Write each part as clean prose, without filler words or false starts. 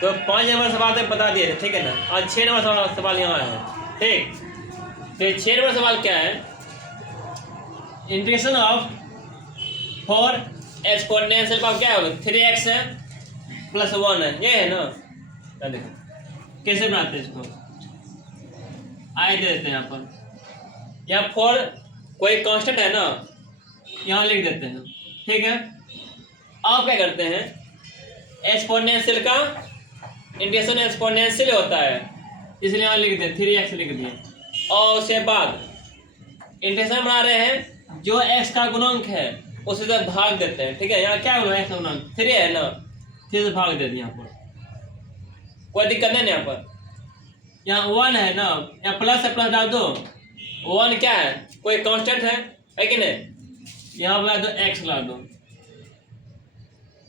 तो 5 नंबर सवाल तो बता दिए थे, ठीक है ना। और 6 नंबर सवाल यहाँ है, ठीक। तो 6 नंबर सवाल क्या है, इंटीग्रेशन ऑफ 4 एक्सपोनेंशियल पावर क्या होगा, 3x है प्लस 1 है, ये है ना। देखो कैसे बनाते हैं इसको, आए दे देते हैं यहाँ पर, यहाँ 4 कोई कांस्टेंट है ना, यहाँ लिख देते हैं, ठीक है। अब क्या करते हैं, एक्सपोनेंशियल का इंटीग्रेशन एक्सपोनेंशियल होता है, इसलिए यहाँ लिख दें 3x लिख दिए। और उसके बाद इंटीग्रेशन बना रहे हैं, जो x का गुणांक है उसे से भाग देते हैं, ठीक है। यहाँ क्या बोलो, x का गुणांक 3 है ना, 3 से भाग देते हैं। यहाँ पर कोई दिक्कत नहीं, यहाँ पर यहाँ 1 है ना, यहाँ प्लस है, प्लस डाल दो। 1 क्या है, कोई कांस्टेंट है कि नहीं, यहाँ पर दो x ला दो,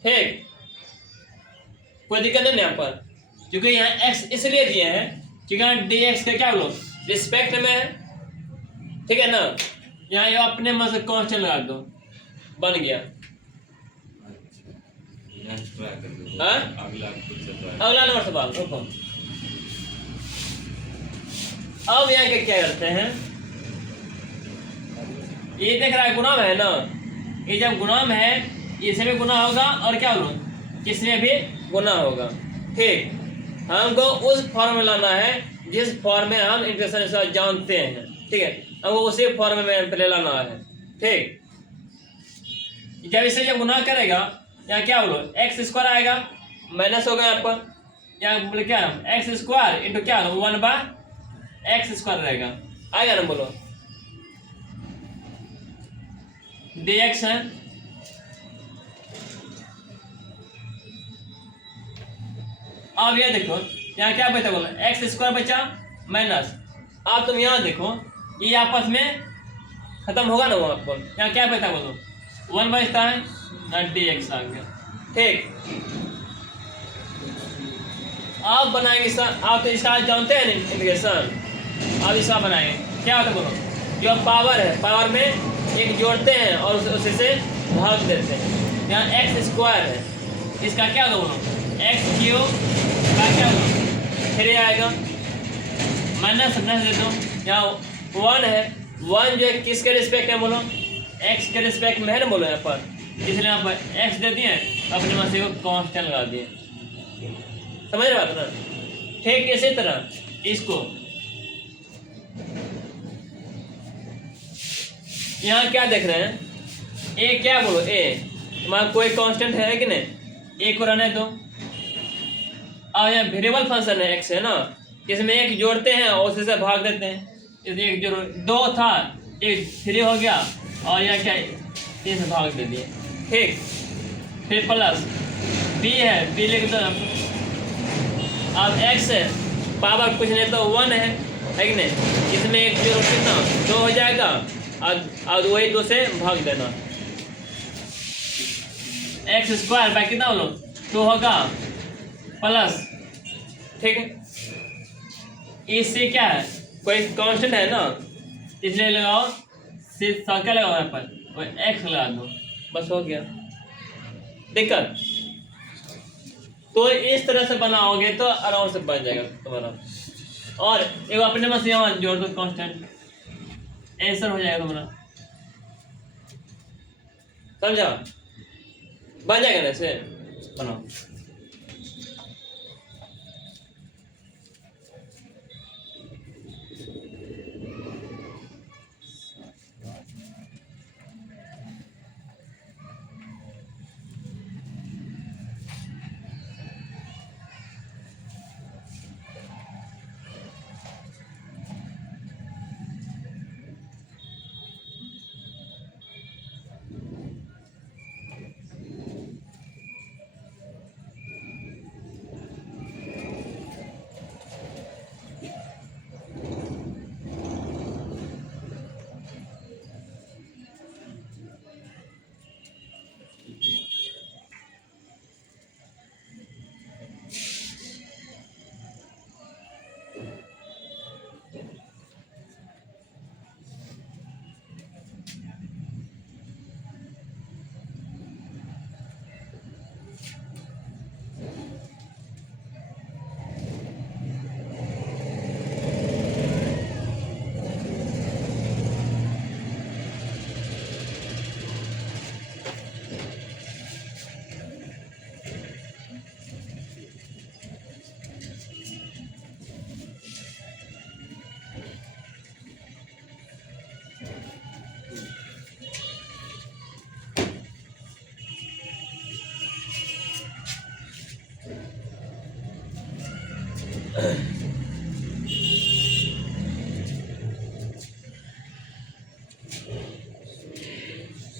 ठीक। कोई दिक्कत नहीं यहाँ पर, क्योंकि यहाँ x इसलिए दिए हैं क्योंकि यहाँ dx का क्या बोलो रिस्पेक्ट में है, ठीक है ना। यहाँ ये अपने मन से कांस्टेंट लगा दो, बन गया। अगला नंबर सवाल रुको। अब यहाँ के क्या करते हैं, ये देख रहा है गुणाम है ना, ये जब गुणाम है इसमें गुना होगा, और क्या बोलो इसमें भी गुना होगा, ठीक। हमको उस फॉर्म में लाना है जिस फॉर्म में हम इंटीग्रेशन जानते हैं, ठीक है। हमको उसी फॉर्म में पहले लाना है, ठीक। जब इसे जब गुना करेगा, यहाँ क्या बोलो एक्स स्क्वायर आएगा, माइनस होगा यहाँ पर, यहाँ बोले क्या एक्स स्क्वायर इंटू क्या 1/x स्क्वायर रहेगा, आएगा ना, बोलो dx है। अब ये देखो यहाँ क्या बचा, बोलो एक्स स्क्वायर बचा माइनस। अब तुम यहाँ देखो ये आपस में खत्म होगा ना, वहाँ पर यहाँ क्या बचा, बोलो 1 बचता है ना, dx आ गया, ठीक। आप बनाएंगे सर, आप तो इसका जानते हैं इंटीग्रेशन, अब इसका बनाएंगे क्या होता है, बोलो जो पावर है, पावर में एक जोड़ते हैं और उसे से भाग देते हैं। यहाँ एक्स स्क्वायर है, इसका क्या होगा, बोलो एक्स क्यूब का क्या होगा 3 आएगा, माइनस दे दो। यहाँ 1 है, 1 जो है किसके रिस्पेक्ट है, बोलो एक्स के रिस्पेक्ट में है ना, बोलो यहाँ पर, इसलिए यहाँ पर एक्स दे दिए, अपने मन से को कांस्टेंट लगा दिए, समझ रहे बात ना। ठीक इसी तरह इसको यहाँ क्या देख रहे हैं, ए क्या बोलो ए तुम्हारा कोई कांस्टेंट है कि नहीं, ए को रहने दो। और यहाँ वेरिएबल फंक्शन है एक्स है ना, इसमें एक जोड़ते हैं और उसे से भाग देते हैं, इसलिए एक जोड़ 2 था, एक 3 हो गया, और यहाँ क्या 3 से भाग दे दिए, ठीक। फिर प्लस बी है, बी लिख दो। अब एक्स है, पावर कुछ नहीं तो 1 है कि नहीं, इसमें एक जोड़ कितना 2 हो जाएगा, और वही 2 से भाग देना, एक्स स्क्वायर बाय कितना बोलो 2 होगा प्लस, ठीक है। इससे क्या है कोई कांस्टेंट है ना, इसलिए लगाओ क्या लगाओ यहाँ पर एक्स लगा दो, बस हो गया। दिक्कत तो इस तरह से बनाओगे तो आराम से बन जाएगा तुम्हारा। और एक अपने में से यहाँ जोड़ दो कांस्टेंट, आंसर हो जाएगा तुम्हारा, समझा, बन जाएगा ना, ऐसे बनाओ।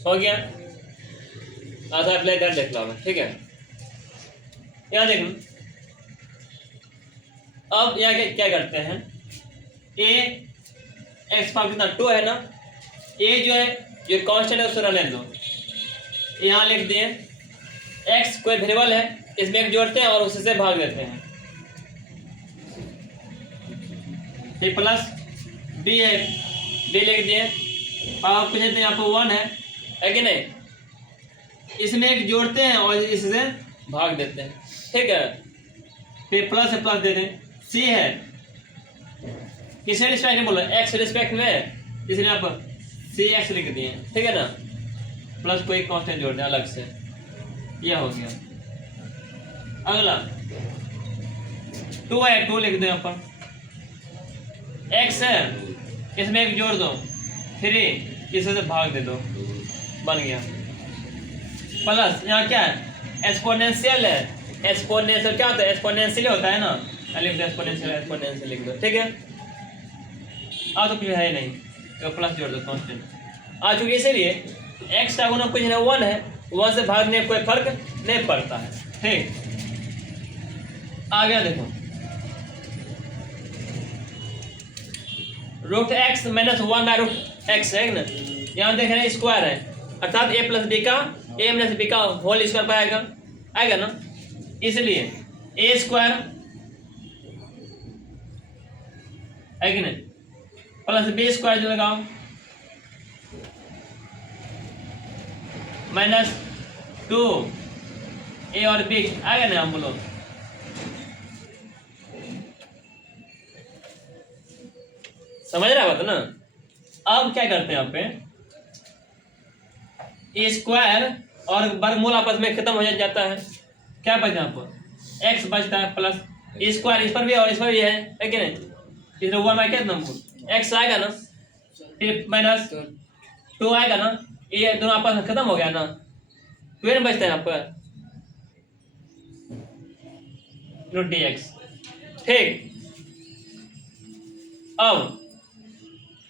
हो गया, आधा अप्लाई कर देख लो, ठीक है। यहाँ देखो, अब यहाँ क्या करते हैं, ए एक्स पावर कितना 2 है ना, ए जो है जो कांस्टेंट है उसको रहने दो, यहाँ लिख दिए एक्स कोई वेरिएबल है, इसमें एक जोड़ते हैं और उसी से भाग देते हैं, फिर प्लस बी है, बी लिख दिए, पावर पूछे तो यहाँ पर 1 है कि नहीं, इसमें एक जोड़ते हैं और इससे भाग देते हैं, ठीक है। फिर प्लस से प्लस दे दें, सी है किसके रिस्पेक्ट में बोलो, एक्स रिस्पेक्ट में, इसलिए आप सी एक्स लिख दिए, ठीक है ना, प्लस कोई कांस्टेंट जोड़ दें अलग से, यह हो गया। अगला 2 है, 2 लिख दें अपन, एक्स है इसमें एक जोड़ दो, 3 इसे भाग दे दो, बन गया। प्लस यहाँ क्या है, एक्सपोनेंशियल है, एक्सपोनेंशियल क्या होता है, एक्सपोनेंशियल होता है ना, लिख दो एक्सपोनेंशियल, एक्सपोनेंशियल लिख दो, ठीक है। अब तो कुछ है नहीं तो प्लस जोड़ दो कांस्टेंट, आ चुकी, इसीलिए एक्स का गुना कुछ है 1 है, 1 से भागने में कोई फर्क नहीं पड़ता है, ठीक। आ गया देखो, root x minus 1 by root x है ना, यहाँ देख रहे हैं स्क्वायर है, अर्थात ए प्लस बी का, ए माइनस बी का होल स्क्वायर पर आएगा, आएगा ना, इसलिए ए स्क्वायर है कि नहीं, प्लस बी स्क्वायर जो लगाओ, माइनस 2 ए और बी आएगा ना, हम बोलो समझ रहा बात ना। अब क्या करते हैं यहाँ पे, ए स्क्वायर और वर्गमूल आपस में खत्म हो जाता है, क्या बचा यहाँ पर, एक्स बचता है, प्लस ए स्क्वायर इस पर भी और इस पर भी है कि नहीं, इधर 1 बाई क्या नंबर एक्स आएगा ना, फिर माइनस 2 आएगा ना, ये दोनों आपस में खत्म हो गया ना, 2 बचता है यहाँ पर रूट डी एक्स, ठीक।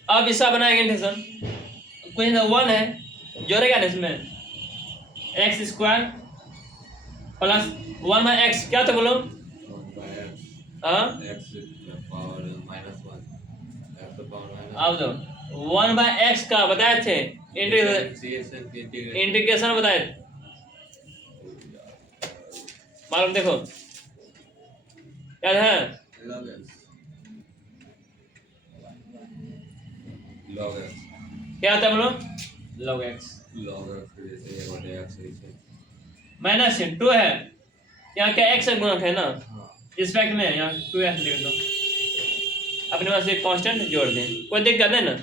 अब इसका बनाएंगे इंटीग्रेशन, कुछ ना 1 है जोड़ेगा ना इसमें, x square plus 1 by x, क्या तो बोलो, हाँ अब दो 1 बाई एक्स का बताए थे, इंटीग्रेशन बताए, मालूम देखो याद है, क्या होता है बोलो, log x माइनस 2 है, यहाँ क्या x गुणक है ना, इस फैक्ट में यहाँ 2x लिख दो, अपने पास एक कांस्टेंट जोड़ दें, कोई दिक्कत है ना,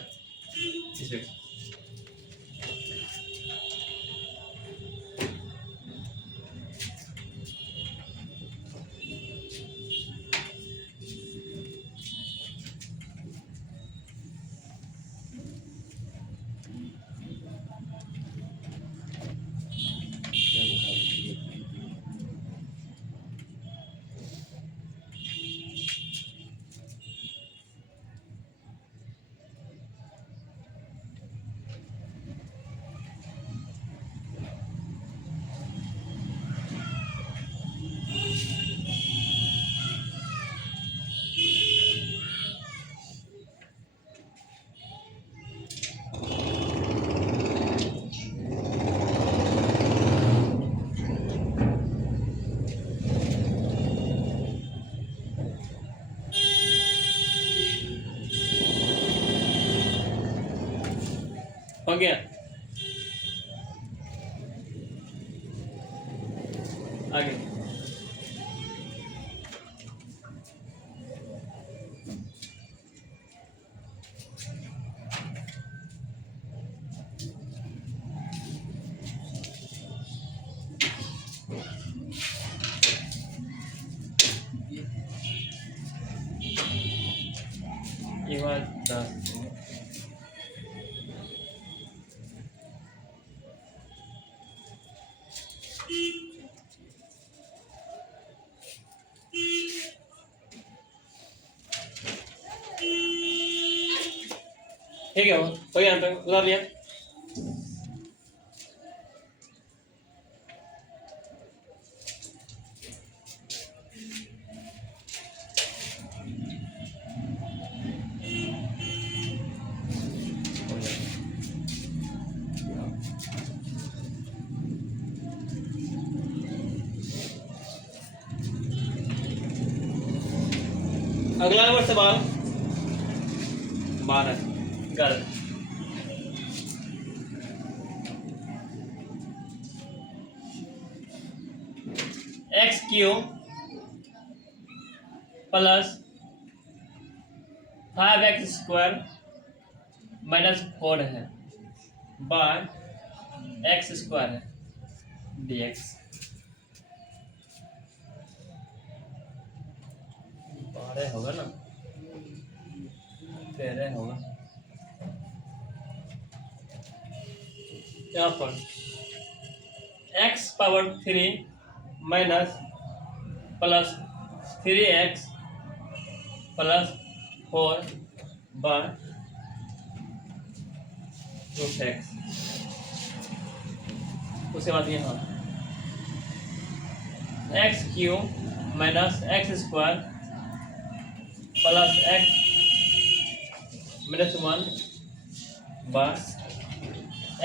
हो गया। आगे ये बात ठीक है, हो गया यहाँ पे उतार लिया। अगला नंबर सवाल 12 कर। X Q plus 5x² minus 4 है बाय x² है dx। 12 होगा ना, 13 होगा। यहाँ पर x power 3 minus plus 3x plus 4 by √x। उसके बाद यहाँ x q minus x² plus x -1 by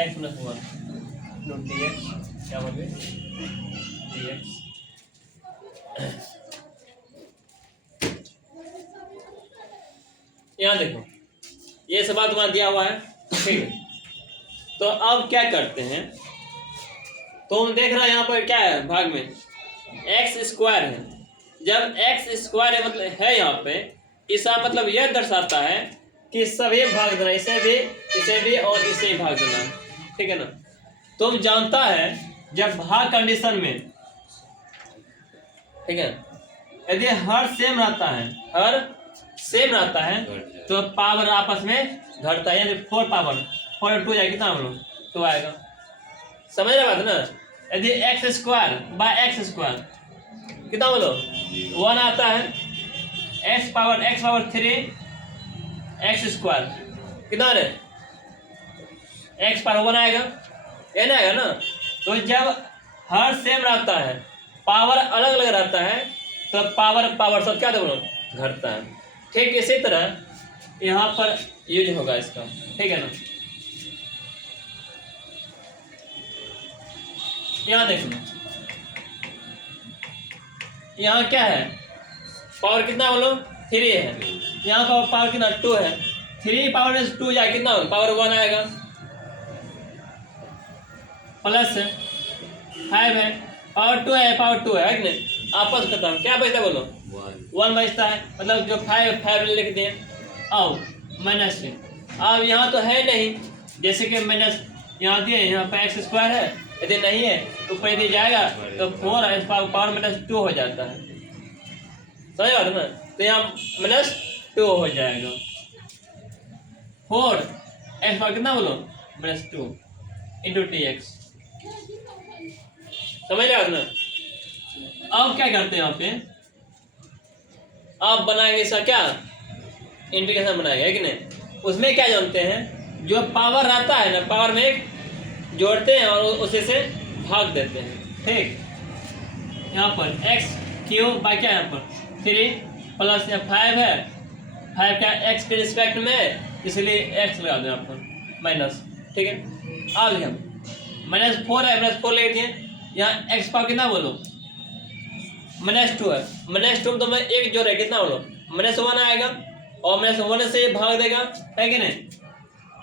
x -1 dx। क्या बोले dx। यहाँ देखो ये सवाल तुम्हारा दिया हुआ है, ठीक है। तो अब क्या करते हैं, तो हम देख रहे हैं यहाँ पर क्या है भाग में x² है। जब x² है मतलब है यहाँ पे, इसका मतलब यह दर्शाता है कि सभी भाग देना, इसे भी और इसे भी भाग देना, ठीक है ना। तुम जानता है जब भाग कंडीशन में, ठीक है, यदि हर सेम रहता है तो पावर आपस में घटता है, यानी 4 पावर 4 2 जाएगा, कितना हम लोग 2 आएगा। समझ रहे बात ना। यदि x² बाय x² कितना बोलो 1 आता है, x पावर 3 x² कितना रे x पावर 1 आएगा, ये ना आएगा ना। तो जब हर सेम रहता है, पावर अलग अलग रहता है, तो पावर सब क्या बोलो घटता है। ठीक इसी तरह यहाँ पर यूज होगा इसका, ठीक है ना। यहाँ देख लो, यहाँ क्या है पावर कितना बोलो 3 है, यहाँ का पावर कितना 2 है। 3 पावर 2 जाए कितना पावर 1 आएगा, प्लस 5 है, पावर 2 है कि नहीं। आपस करता हूँ क्या बचता बोलो 1 बचता है, मतलब जो 5 लिख दिए। अब माइनस से, अब यहाँ तो है नहीं, जैसे कि माइनस यहाँ दिए, यहाँ पर x² है, यदि नहीं है तो यदि जाएगा तो 4 पावर -2 हो जाता है, समझ बात ना। तो यहाँ -2 हो जाएगा, 4 x पावर कितना बोलो -2 इंटू dx। समझ लिया ना। अब क्या करते हैं यहाँ पे, आप बनाएंगे इसका क्या इंटीग्रेशन बनाएंगे, है कि नहीं। उसमें क्या जानते हैं, जो पावर रहता है ना, पावर में एक जोड़ते हैं और उसे से भाग देते हैं, ठीक। यहाँ पर x³ बाय क्या, यहाँ पर 3 प्लस 5 है, 5 क्या x के रिस्पेक्ट में, इसलिए x लगा दें यहाँ पर माइनस, ठीक है। अब हम -4 है, -4 ले दिए। यहाँ x पावर कितना बोलो -2 है, -2 तो मैं एक जोड़े कितना बोलो -1 आएगा, और -1 से भाग देगा, है कि नहीं।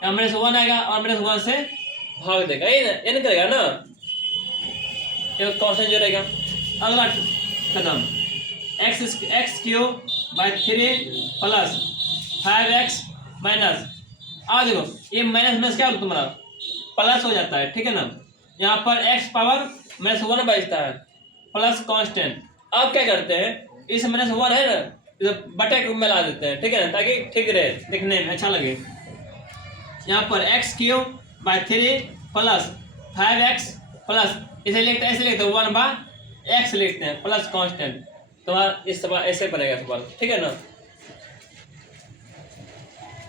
यहाँ -1 आएगा और -1 से भाग देगा, ये नहीं करेगा ना, ये कांस्टेंट जोड़ेगा। अगला कदम x³ by 3 plus 5x minus, आ देखो ये माइनस क्या तुम्हारा प्लस हो जाता है, ठीक है ना। यहाँ पर x पावर -1 बचता है प्लस कांस्टेंट। अब क्या करते हैं, इस -1 है ना, इसे बटे में ला देते हैं, ठीक है ना, ताकि ठीक रहे, दिखने में अच्छा लगे। यहाँ पर x³ by 3 plus 5x plus इसे लिखते हैं, ऐसे लिखते हैं 1/x लिखते हैं प्लस कांस्टेंट। तुम्हारा इस सवाल ऐसे बनेगा सवाल, ठीक है ना।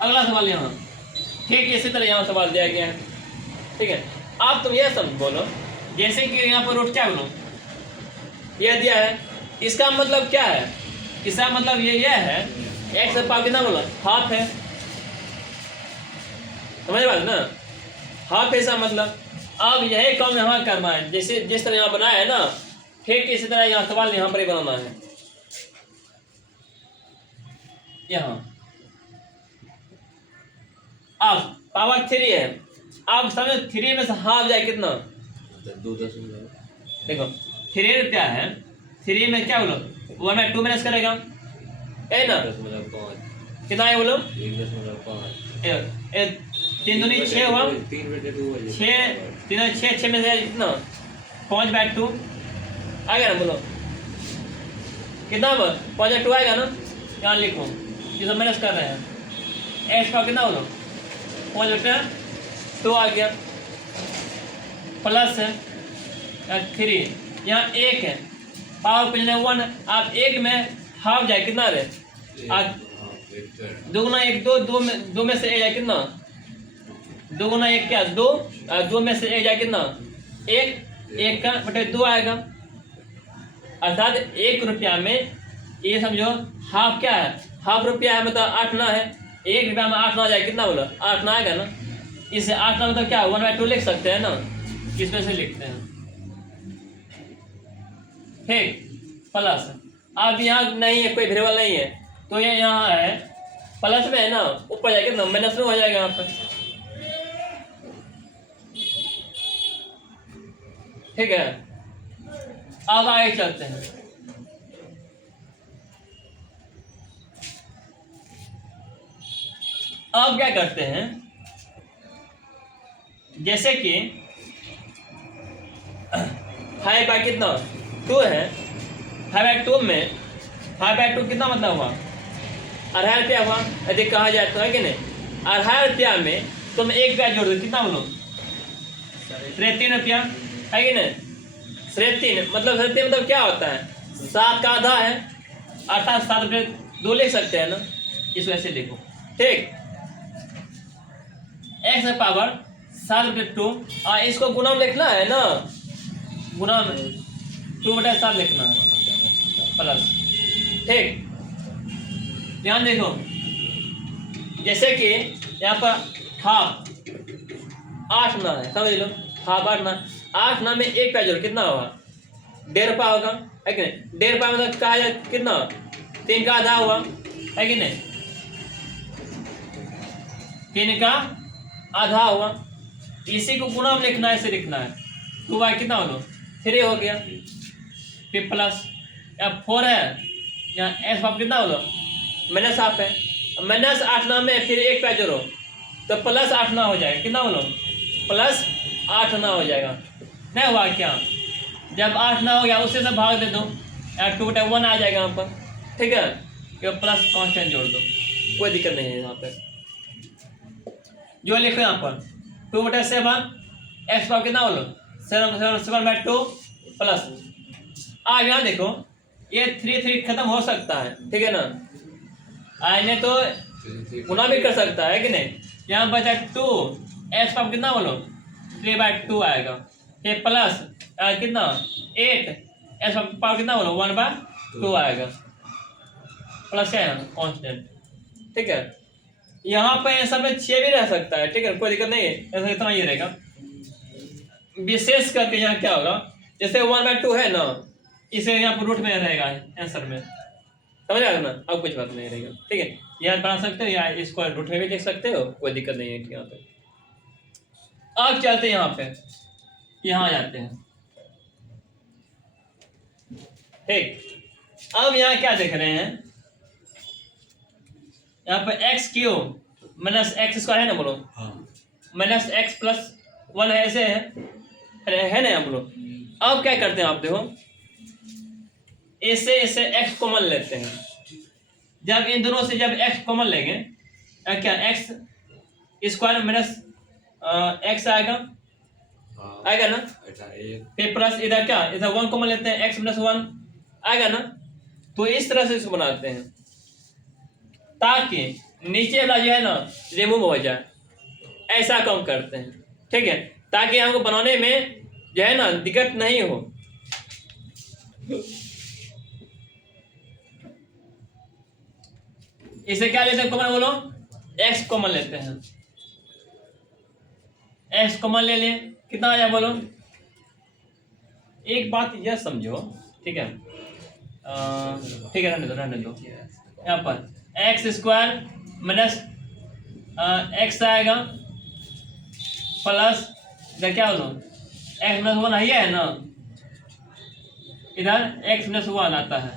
अगला सवाल यहाँ ठीक इसी तरह यहाँ सवाल दिया गया है। ठीक है, आप तुम यह समझ बोलो, जैसे कि यहाँ पर रूट क्या बोलो यह दिया है, इसका मतलब क्या है? इसका मतलब यह है एक्स पावर कितना बोला हाफ है, समझ बात ना, हाफ ऐसा मतलब। अब यही काम यहाँ करना है, जैसे जिस तरह यहाँ बनाया है ना, ठीक इसी तरह यहाँ सवाल यहाँ पर ही बनाना है। यहाँ अब पावर 3 है, अब समझो 3 में से हाफ जाए कितना 2 देखो 3 क्या है, 3 में क्या बोलो 1/2 माइनस करेगा है ना, 10.5 कितना है बोलो 1.5 3 दूनी 6 हुआ, 3/2 6 3 6 6 में से कितना 5/2 आएगा ना, बोलो कितना 5/2 आएगा ना, यहाँ लिखो ये सब माइनस कर रहे हैं, एक्स का कितना बोलो 5/2 आ गया, प्लस 3 यहाँ 1 है, पावर पिछले 1, आप 1 में हाफ जाए कितना रहे आज 2 गुना 1 2 में से 1 जाए कितना 2 गुना 1 क्या 2 2 में से 1 जाए कितना 1 का बटे 2 आएगा, अर्थात 1 रुपया में ये समझो हाफ क्या है, हाफ रुपया है मतलब 8 ना है, 1 रुपया में 8 ना जाए कितना बोलो 8 ना आएगा ना, इससे 8 ना मतलब क्या 1/2 लिख सकते हैं ना, किसमें से लिखते हैं ठीक, प्लस अब यहाँ नहीं है कोई वेरिएबल नहीं है तो ये यहाँ है प्लस में है ना, ऊपर जाएगा कितना माइनस में हो जाएगा यहाँ पर, ठीक है। अब आगे चलते हैं, अब क्या करते हैं, जैसे कि 5/2 कितना 2 है, 5/2 में 5/2 कितना मतलब हुआ 2.5 रुपया हुआ, यदि कहा जाए तो है कि नहीं, 2.5 रुपया में तुम 1 रुपया जोड़ दो कितना बोलो 3.5 रुपया है कि नहीं, 3.5 मतलब क्या होता है 7 का आधा है, अर्थात 7/2 लिख सकते हैं ना, इस वजह से लिखो ठीक, एक्स पावर 7/2 और इसको गुना में लिखना है ना, गुना में 2/7 लिखना है प्लस, ठीक। ध्यान देखो जैसे कि यहाँ पर हाफ 8 ना है, समझ लो हाफ 8 ना में 1 रुपया जोड़ कितना होगा 1.5 रुपया होगा है कि नहीं, 1.5 रुपया मतलब कहा जाए कितना 3 का आधा हुआ है कि नहीं, 3 का आधा हुआ, इसी को गुना में लिखना है, ऐसे लिखना है 2/2 कितना हो 3 हो गया, फिर प्लस या 4 है, यहाँ एस पावर कितना हो माइनस हाफ है, माइनस 8 ना में फिर 1 रुपया जोड़ो तो प्लस 8 ना हो जाएगा, कितना बोलो प्लस 8 ना हो जाएगा, नहीं हुआ क्या, जब 8 ना हो गया उससे सब भाग दे दो, 2/1 आ जाएगा यहाँ पर, ठीक है, प्लस कांस्टेंट जोड़ दो, कोई दिक्कत नहीं है यहाँ पे, जो लिखो यहाँ पर 2/7 एक्स पावर कितना बोलो 7/2 प्लस, अब यहाँ देखो ये 3 खत्म हो सकता है, ठीक है ना, आने तो गुना भी कर सकता है कि नहीं, यहाँ बचा 2 एक्स पावर कितना बोलो 3/2 आएगा, ये प्लस कितना 8 एक्स पावर कितना बोलो 1/2 आएगा, प्लस है ना कांस्टेंट, ठीक है। यहाँ पे ऐसा में 6 भी रह सकता है, ठीक है, कोई दिक्कत नहीं है, ऐसा इतना ही रहेगा। विशेष करके यहाँ क्या होगा, जैसे 1/2 है ना, इसे यहाँ पर रूट में रहेगा आंसर में, समझ आएगा ना, अब कुछ बात नहीं रहेगा, ठीक है, यहाँ बना सकते हो या इसको रूट में भी लिख सकते हो, कोई दिक्कत नहीं है यहाँ पे। अब चलते हैं यहाँ पे, यहाँ जाते हैं, ठीक। अब यहाँ क्या देख रहे हैं, यहाँ पे x cube minus x square है ना, बोलो माइनस एक्स प्लस 1 है, ऐसे है ना यहाँ बोलो। अब क्या करते हैं आप देखो, ऐसे एक्स कॉमन लेते हैं, जब इन दोनों से जब एक्स कॉमन लेंगे क्या एक्स स्क्वायर माइनस एक्स आएगा ना, फिर प्लस इधर क्या इधर 1 कॉमन लेते हैं, एक्स माइनस 1 आएगा ना, तो इस तरह से इसको बनाते हैं ताकि नीचे वाला जो है ना रिमूव हो जाए, ऐसा काम करते हैं, ठीक है, ताकि हमको बनाने में जो है ना दिक्कत नहीं हो। इसे क्या लेते हैं कॉमन, बोलो एक्स कॉमन लेते हैं, एक्स कॉमन ले लिए, कितना आ जाए बोलो। एक बात यह समझो, ठीक है, ठीक है, रहने दो। यहाँ पर एक्स स्क्वायर माइनस एक्स आएगा प्लस इधर क्या बोलो एक्स माइनस वन है ना, इधर एक्स माइनस वन आता है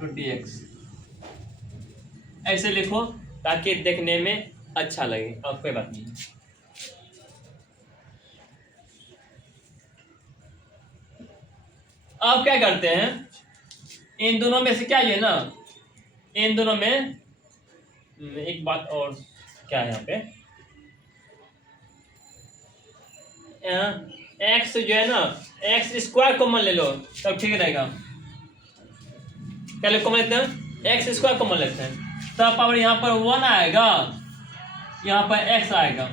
20x। ऐसे लिखो ताकि देखने में अच्छा लगे, और कोई बात नहीं। अब क्या करते हैं, इन दोनों में से क्या ये ना, इन दोनों में एक बात और क्या है यहाँ पे, एक्स जो है ना एक्स स्क्वायर कॉमन ले लो तब ठीक रहेगा। क्या कॉमन लेते हैं, एक्स स्क्वायर कॉमन लेते हैं, तब पावर यहाँ पर 1 आएगा, यहाँ पर x आएगा,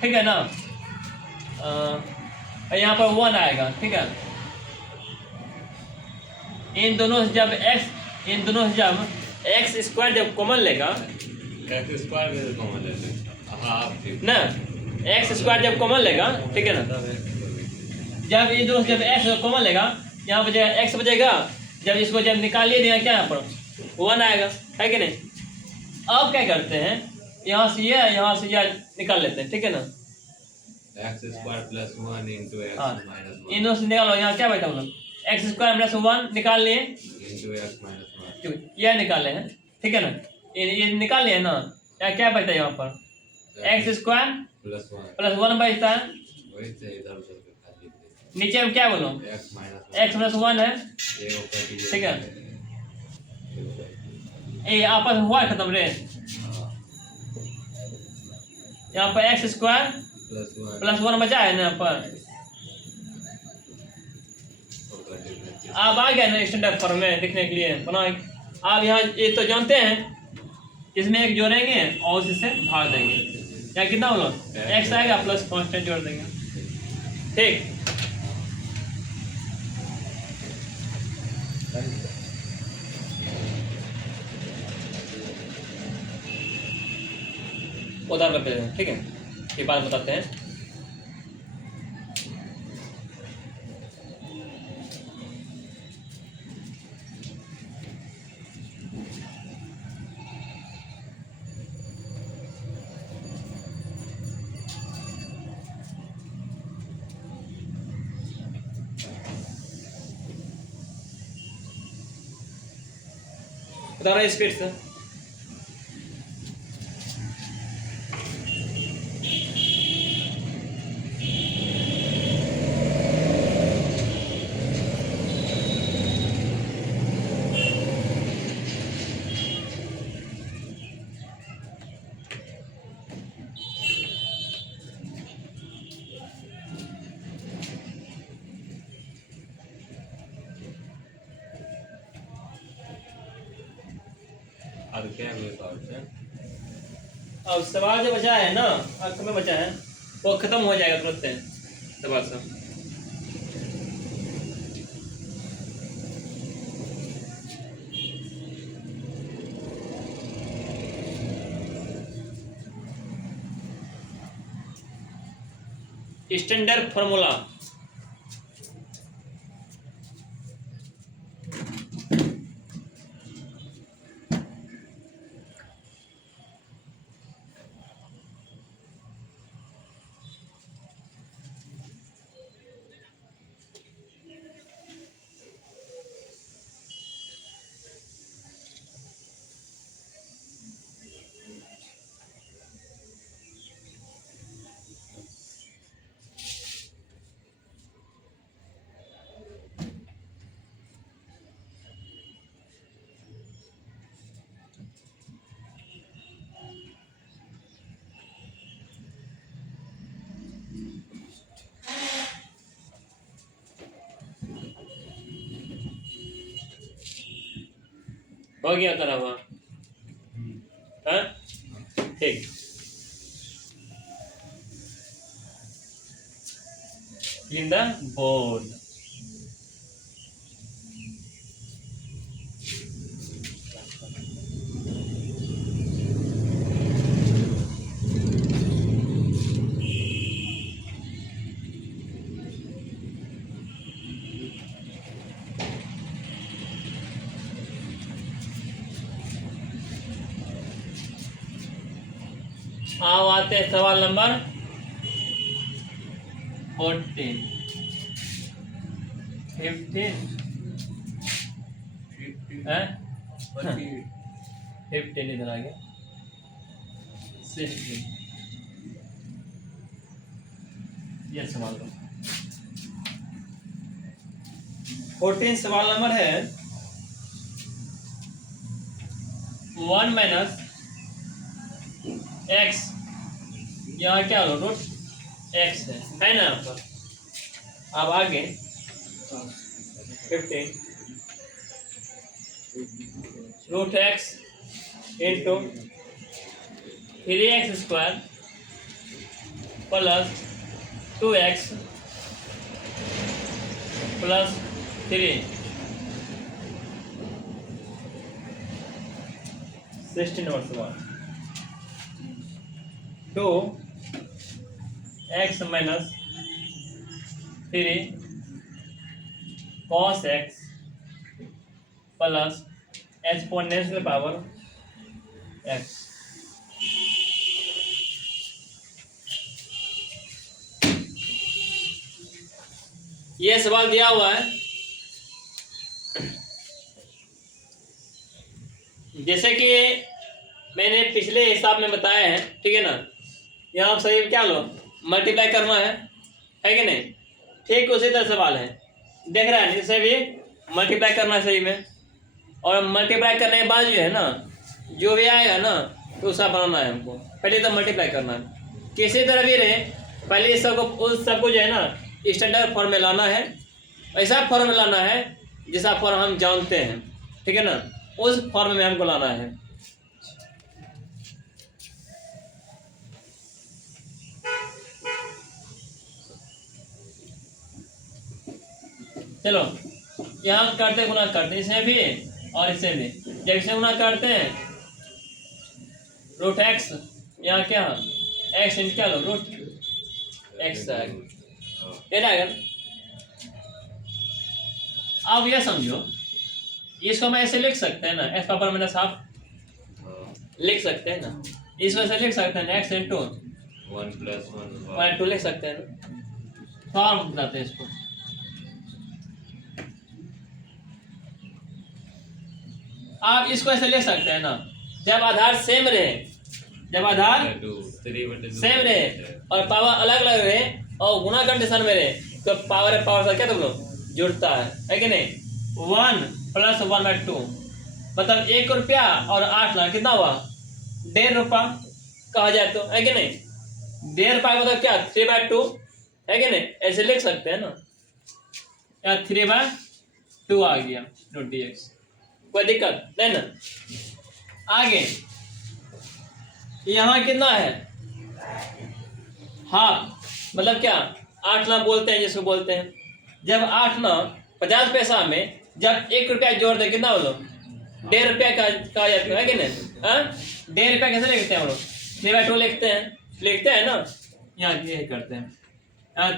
ठीक है ना, यहाँ पर 1 आएगा, ठीक है। इन दोनों से जब एक्स स्क्वायर जब कॉमन लेगा एक्स स्क्वायर में कॉमन लेते हैं, हाँ ठीक ना, एक्स स्क्वायर जब कॉमन लेगा, ठीक है ना, जब ये दोनों जब एक्स कॉमन लेगा, यहाँ पर एक्स बचेगा, जब इसको जब निकाल लिए देगा क्या यहाँ पर 1 आएगा, है कि नहीं। अब क्या करते हैं, यहाँ से यह निकाल लेते हैं, ठीक है ना, x square plus 1 into x हाँ, माइनस इन दोनों से निकालो, यहाँ क्या बैठा बोलो एक्स स्क्वायर माइनस 1 निकाल लिए, 1 इंटू एक्स माइनस 1 यह निकाले हैं, ठीक है ना, ये निकाल लिए ना, क्या बचता है यहाँ पर एक्स स्क्वायर प्लस 1 1 बचता है, वही से इधर उधर के खाली नीचे में क्या बोलो एक्स माइनस एक्स प्लस 1 है, ये ऊपर की ठीक है, ये आपस में हुआ खत्म रे, यहाँ पर एक्स स्क्वायर प्लस 1 बचा है ना यहाँ पर। आप आ गए ना स्टैंडर्ड फॉर्म में लिखने के लिए बना, आप यहाँ ये तो जानते हैं, इसमें एक जोड़ेंगे और इससे भाग देंगे, या कितना बोलो एक्स आएगा प्लस कांस्टेंट जोड़ देंगे, ठीक। उदाहरण करते हैं, ठीक है, ये बात बताते हैं। उदाहरण स्पीड से, और क्या हुआ सवाल से अब सवाल जो बचा है ना, अंक में बचा है, वो खत्म हो जाएगा तुरंत से सवाल सब। स्टैंडर्ड फॉर्मूला, हो गया तरह हुआ, हाँ ठीक। In the board. आओ आते हैं सवाल नंबर 14 15 है 15 इधर आ गया 16 ये सवाल का 14 सवाल नंबर है 1 माइनस एक्स, यहाँ क्या लो रूट एक्स है ना यहाँ पर। अब आगे 15 root x into 3x square plus 2x plus 3 16 नंबर सवाल 2x minus 3 cos x plus exponential power x। ये सवाल दिया हुआ है, जैसे कि मैंने पिछले हिसाब में बताया है, ठीक है ना। यहाँ आप सही क्या लो मल्टीप्लाई करना है कि नहीं। ठीक उसी तरह सवाल है, देख रहा है, इसे भी मल्टीप्लाई करना है सही में, और मल्टीप्लाई करने के बाद जो है ना जो भी आएगा ना तो उसका बनाना है हमको। पहले तो मल्टीप्लाई करना है, किसी तरह भी रहे, पहले इस सबको उस सबको जो है ना स्टैंडर्ड फॉर्म में लाना है, ऐसा फॉर्म में लाना है जैसा फॉर्म हम जानते हैं, ठीक है ना, उस फॉर्म में हमको लाना है। चलो यहाँ करते गुना करते हैं, इसे भी और इसे भी। जब इसे गुना करते हैं रूट एक्स, यहाँ क्या एक्स इंटू क्या लो रूट एक्स आएगा। अब यह समझो, इसको मैं ऐसे लिख सकते हैं ना, एक्स पावर माइनस हाफ लिख सकते हैं ना, इसको ऐसे लिख सकते हैं एक्स इंटू 1 + 1 2 लिख सकते हैं ना। फॉर्म बताते हैं इसको, आप इसको ऐसे ले सकते हैं ना, जब आधार सेम रहे, जब आधार 3/2 सेम रहे और पावर अलग अलग रहे और गुणा कंडीशन में रहे तो पावर पावर से क्या तुम लोग जुड़ता है कि नहीं। 1 + 1/2 मतलब 1 रुपया और 8 लाख कितना हुआ 1.5 रुपया कहा जाए तो, है कि नहीं। 1.5 रुपया मतलब क्या 3/2 है कि नहीं, ऐसे लिख सकते हैं ना। यहाँ 3/2 आ गया रूट dx, कोई दिक्कत नहीं ना। आगे यहाँ कितना है हाफ, मतलब क्या 8 ना बोलते हैं जिसको बोलते हैं। जब 8 ना 50 पैसा में जब 1 रुपया जोड़ दे कितना बोलो 1.5 रुपया कहा जाता है कि नहीं। 1.5 रुपया कैसे लिखते हैं हम लोग 3/2 लिखते हैं ना, यहाँ ये करते हैं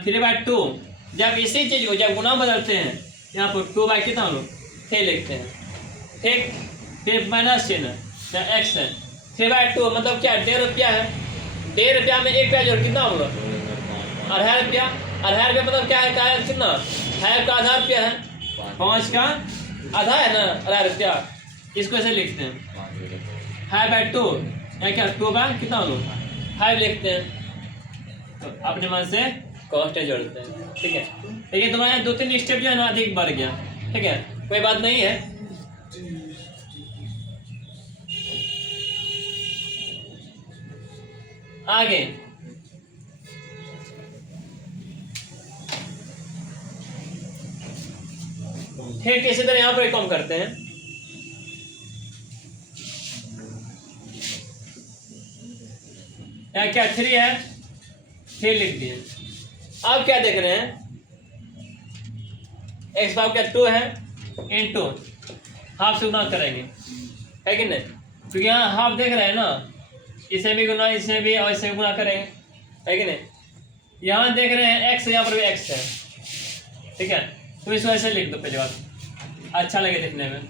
3/2। जब इसी चीज को जब गुना बदलते हैं यहाँ पर 2 कितना हम लोग 3 लिखते हैं, ठीक। फिर माइनस चिन्ह एक्स है 3/2 मतलब क्या 1.5 रुपया है। 1.5 रुपया में 1 रुपया जोड़ कितना होगा 2.5 रुपया। 2.5 रुपया मतलब क्या है कितना है का आधा रुपया है, 5 का आधा है ना 2.5 रुपया। इसको ऐसे लिखते हैं 5/2 या क्या 2 कितना हो 5 लिखते हैं, तो अपने मन से कॉस्ट जोड़ते हैं, ठीक है। देखिए तुम्हारे 2-3 स्टेप जो है ना अधिक बढ़ गया, ठीक है, कोई बात नहीं है। आगे ठीक इसी तरह यहाँ पर कम करते हैं। यहाँ क्या 3 है 3 लिख दिए। अब क्या देख रहे हैं एक्स पावर क्या 2 है इंटू हाफ से गुना करेंगे, है कि नहीं? क्योंकि यहाँ हाफ देख रहे हैं ना, इसे भी गुना, इसे भी और इसे भी गुना करेंगे, है कि नहीं? यहाँ देख रहे हैं एक्स, यहाँ पर भी एक्स है, ठीक है? तो इस वजह से लिख दो पहले बात, अच्छा लगे दिखने में।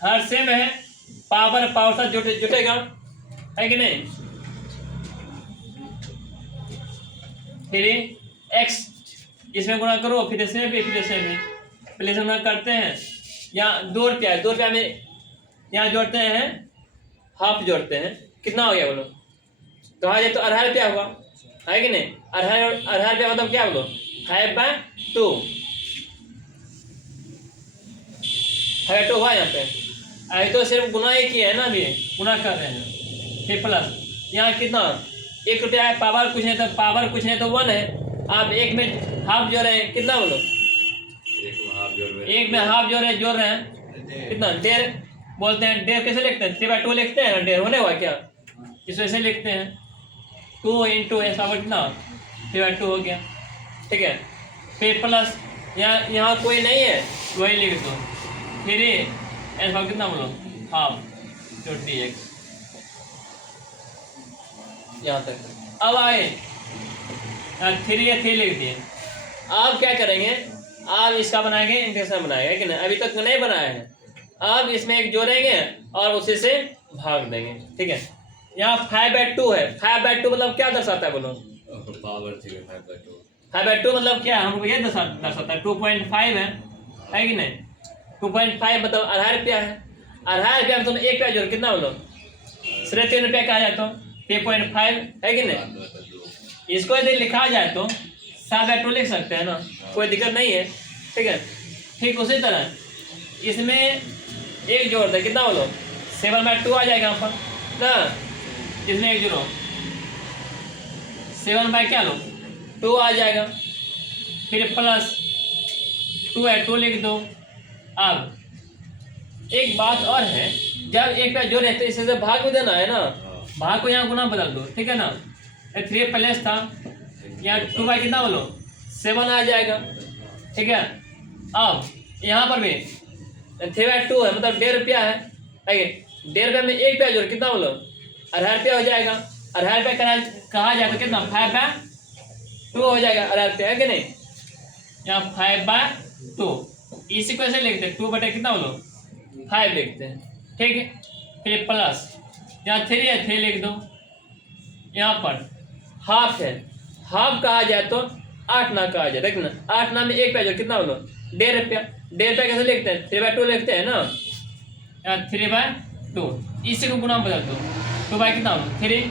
हर सेम है, पावर पावर साथ जुटेगा, है कि नहीं? फिर एक्स इसमें गुना करो, फिर इसमें भी, फिर इसमें भी, पहले से गुना करते हैं। यहाँ 2 रुपया है, 2 रुपया में यहाँ जोड़ते हैं, हाफ जोड़ते हैं, कितना हो गया बोलो? कहा जाए तो 2.5 रुपया हुआ, है कि नहीं? 2.5 रुपया मतलब क्या बोलो? 5/2 हुआ यहाँ पे। अभी तो सिर्फ गुना ही किया है ना, अभी गुना कर रहे हैं, फिर प्लस यहाँ कितना 1 रुपया है, पावर कुछ नहीं तो 1 है, आप एक में हाफ जोड़ रहे हैं, कितना बोलो? एक में हाफ जोड़ रहे हैं कितना? 1.5 बोलते हैं। 1.5 कैसे लिखते हैं? 3/2 लिखते हैं, 1.5 होने हुआ क्या? इस वजह से लिखते हैं 2 इंटू एस पावर कितना 3/2 हो गया, ठीक है? फिर प्लस यहाँ कोई नहीं है, वही लिख दो, फिर एस पावर कितना बोलो? हाफ तो dx, यहाँ तक। अब आए 3 लिख दिए। आप क्या करेंगे? आप इसका बनाएंगे, इंटीग्रेशन बनाएंगे, कि नहीं? अभी तक नहीं बनाया है। अब इसमें एक जोड़ेंगे और उसी से भाग देंगे, ठीक है? यहाँ 5/2 है, 5/2 मतलब क्या दर्शाता है बोलो? पावर 5/2। 5/2 मतलब क्या? हमको ये दर्शाता है 2.5 है कि नहीं? 2.5 मतलब 2.5 रुपया है। 2.5 रुपया में तुम 1 रुपया जोड़, कितना बोलो? 3.5 रुपया कहा जाए तो 3.5, है कि नहीं? इसको यदि लिखा जाए तो 7/2 लिख सकते हैं ना, कोई दिक्कत नहीं है, ठीक है? ठीक उसी तरह इसमें एक जोड़ दे, कितना बोलो? 7/2 आ जाएगा यहाँ पर ना, इसमें एक जोड़ो 7 क्या लो 2 आ जाएगा, फिर प्लस 2 है, 2 लिख दो। अब एक बात और है, जब एक का जोड़ है तो इसे से भाग में देना है ना, भाग को यहाँ गुना बदल दो, ठीक है ना? 3 प्लस था, यहाँ 2 कितना बोलो? 7 आ जाएगा, ठीक है? अब यहाँ पर भी 3/2 है, मतलब 1.5 रुपया है, 1.5 रुपया में 1 रुपया जोड़, कितना बोलो? 2.5 रुपया हो जाएगा। 2.5 रुपया कहा जाए तो कितना? 5/2 हो जाएगा, 2.5 रुपया, है कि नहीं? यहाँ 5/2 इसी को ऐसे लिखते हैं, 2 बटे कितना बोलो? 5 लिखते हैं, ठीक है? फिर प्लस यहाँ 3 है, 3 लिख दो। यहाँ पर हाफ है, हाफ कहा जाए तो 8 ना कहा जाए, देखना 8 ना में 1 रुपया जोड़, कितना बोलो? 1.5 रुपया। 1.5 रुपया कैसे लिखते हैं? 3/2 लिखते हैं ना, यहाँ 3/2 इसी को गुना बदल दो, 2 कितना बोलो? 3,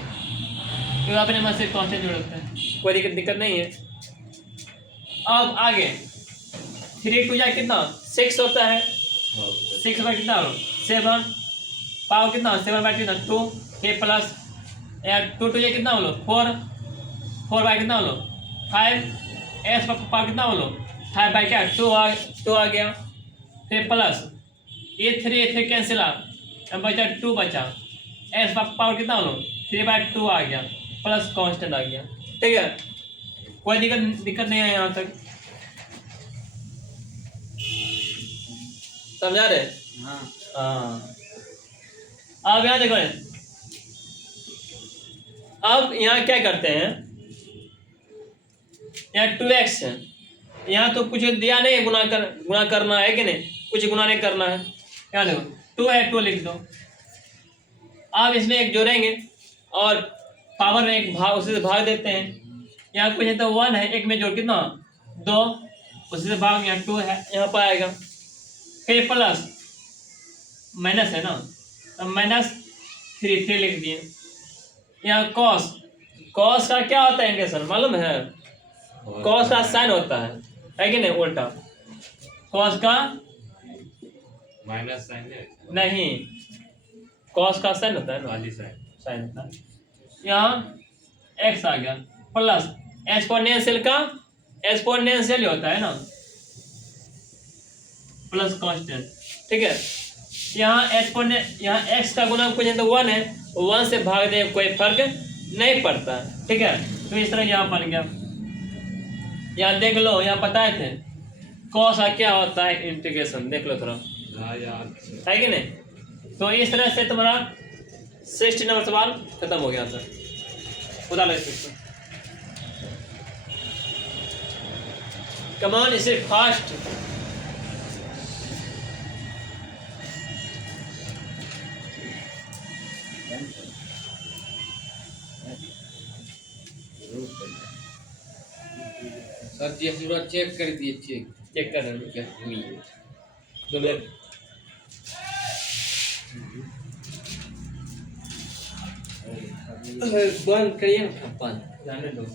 तो अपने मन से कॉन्स्टेंट जोड़ते हैं, कोई दिक्कत नहीं है। अब आगे 3 2 जाए कितना? 6 होता है, 6 बाई कितना बोलो? 7 पावर कितना? 7/2 फिर प्लस 2 2 कितना बोलो? 4 बाई कितना बोलो? 5 एस पावर कितना बोलो? 5 बाई क्या? 2 आ गया, फिर प्लस ये 3 कैंसिल आ, बचा 2 बचा, एस पावर कितना बोलो? 3/2 आ गया, प्लस कांस्टेंट आ गया, ठीक है? कोई दिक्कत नहीं है यहाँ तक, समझा रहे? हाँ। अब यहाँ देखो, अब यहाँ क्या करते हैं, यहाँ 2x है, यहाँ तो कुछ दिया नहीं है, गुना करना है कि नहीं? कुछ गुना नहीं करना है। यहाँ देखो 2 है, 2 लिख दो। अब इसमें एक जोड़ेंगे और पावर में एक भाग, उसी से भाग देते हैं। यहाँ कुछ है तो 1 है, एक में जोड़ कितना? 2, उसी से भाग, यहाँ 2 है, यहाँ पर आएगा। फिर प्लस माइनस है ना, तो -3 लिख दिए। यहाँ कॉस का क्या होता है इंटीग्रेशन मालूम है? कॉस का साइन होता है कि नहीं? उल्टा कॉस का माइनस साइन नहीं, कॉस का साइन होता है ना, वाली साइन साइन होता है। यहाँ एक्स आ गया, प्लस एक्सपोनेंशियल का एक्सपोनेंशियल होता है ना, प्लस कांस्टेंट, ठीक है? यहाँ एक्सपोनेंट, यहाँ x का गुणांक कुछ नहीं तो 1 है, 1 से भाग दे कोई फर्क नहीं पड़ता, ठीक है। तो इस तरह यहाँ बन गया। यहाँ देख लो, यहाँ पता है थे कॉस का क्या होता है इंटीग्रेशन, देख लो थोड़ा, हाँ यार है कि नहीं। तो इस तरह से तुम्हारा 60 नंबर सवाल खत्म हो गया था। खुदा लगे कमान इसे फास्ट। सर जी पूरा चेक कर दिए, चेक चेक कर रहे चेक हुई। दो मिनट। बंद करिए ना, बंद जाने दो।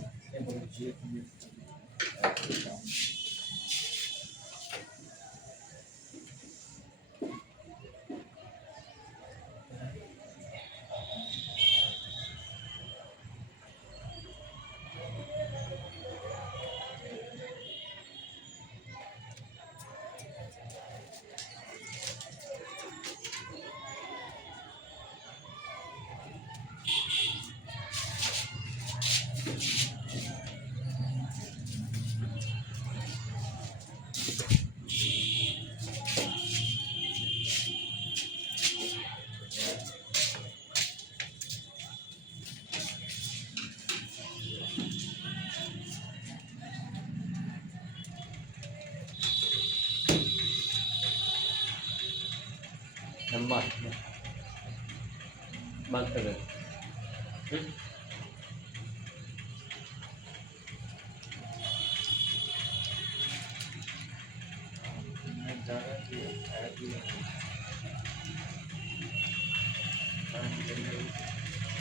लंबा बंद कर दे।